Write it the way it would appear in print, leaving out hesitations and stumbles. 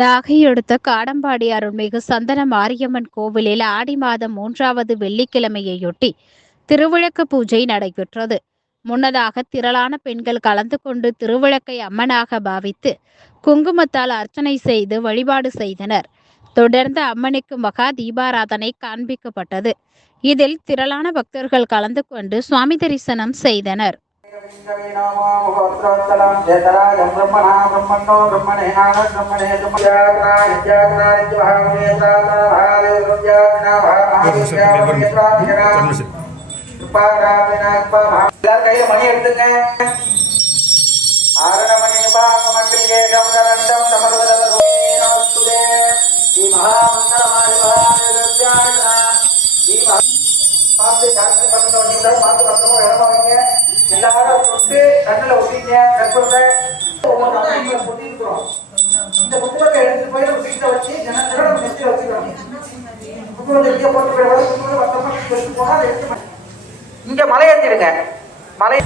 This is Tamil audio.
நாகை அடுத்த காடம்பாடி அருள்மிகு சந்தன மாரியம்மன் கோவிலில் ஆடி மாதம் 3வது வெள்ளிக்கிழமையொட்டி திருவிளக்கு பூஜை நடைபெற்றது. முன்னதாக திரளான பெண்கள் கலந்து கொண்டு திருவிளக்கை அம்மனாக பாவித்து குங்குமத்தால் அர்ச்சனை செய்து வழிபாடு செய்தனர். தொடர்ந்து அம்மனுக்கு மகா தீபாராதனை காண்பிக்கப்பட்டது. இதில் திரளான பக்தர்கள் கலந்து கொண்டு சுவாமி தரிசனம் செய்தனர். எல்லாரும் தொட்டு கண்ணுல ஒட்டிங்க கற்பூரத்தை இந்த புத்தகத்தை எடுத்து போய் நம்ம வீட்டில் வச்சு ஜனங்களை நம்ம நெத்தியில் வச்சுக்கணும். புத்தகத்தை போட்டு போய் போனா இங்க மலை ஏற்றிடுங்க. மலை